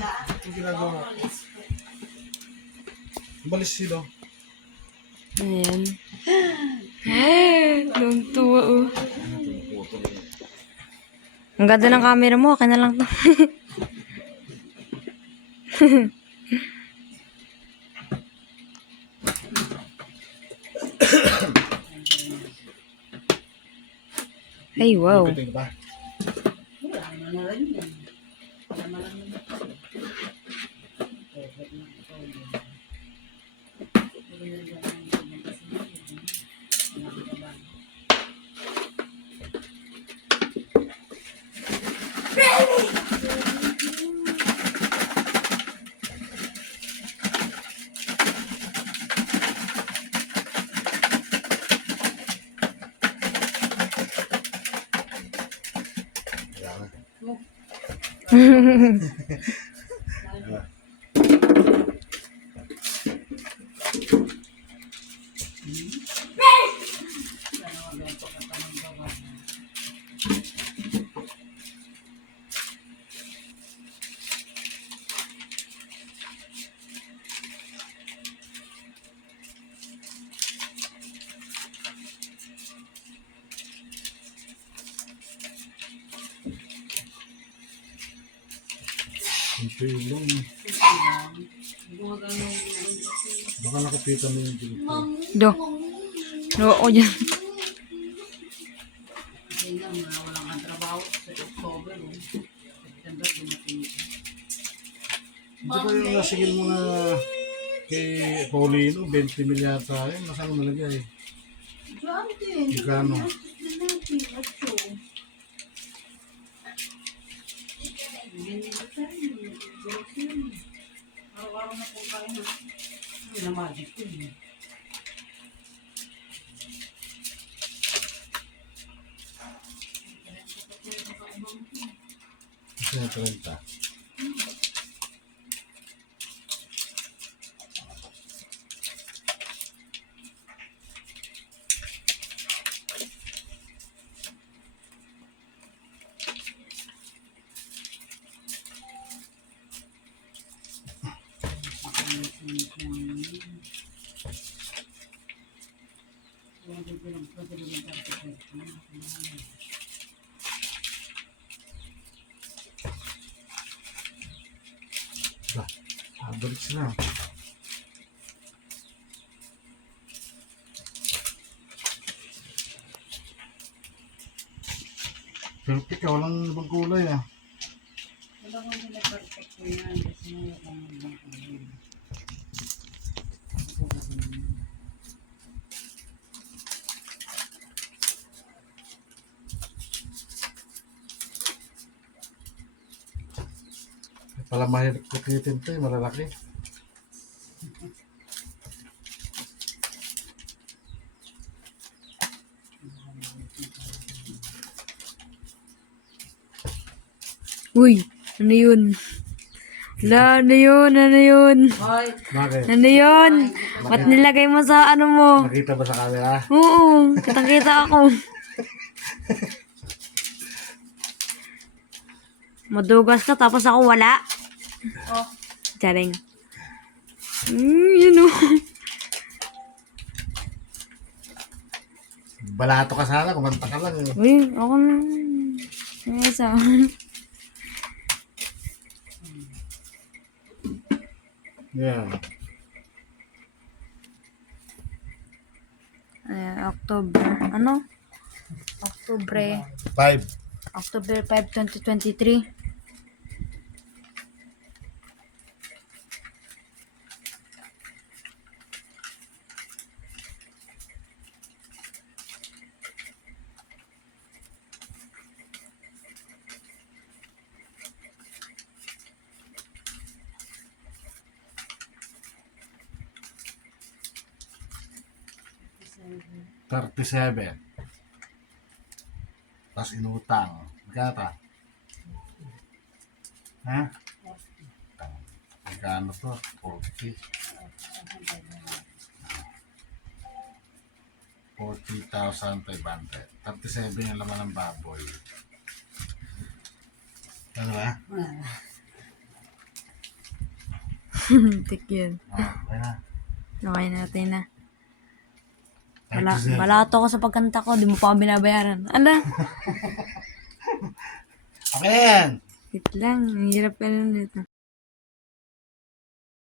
Ang ginagawa. Balis sila. Ayan. Nung tuwa oh. Ang ganda ng camera mo. Akin na lang to. Ay, wow. Piting ba? Ang pilong. Baka nakapita mo yung dito. Do. Oo, dyan. Hindi ko yung nasingil mo na kay Paulino, 20 mil yata yun. Nasaan mo nalagay? Magkano? Kasi 30. Balik sila. Perfect ka, walang ibang kulay ah. Pala mahirap kukitin ito eh, malalaki. Uy, ano yun? Wala, ano yun? Ano yun? Bakit? Ano yun? Ba't nilagay mo sa ano mo? Nakita ba sa camera? Oo, kitang-kita ako. Madugas ka tapos ako wala. Oh. Charing. Yun o. Balato ka sana, kumanta ka lang eh. Uy, ako na. Ay, saan? Yeah. October. Ano? October 5. 5, 2023. $37. Tapos inutang. Magkano ta? Ha? Magkano to? 40. 40,500. 37 yung laman ng baboy. Ano ba? Tik yun. Okay na. Okay natin na. Kahit dessert. Balato ko sa pagkanta ko. Di mo pa ako binabayaran. Ala? Okay na yan. Wait lang. Ang hirap ka lang nito.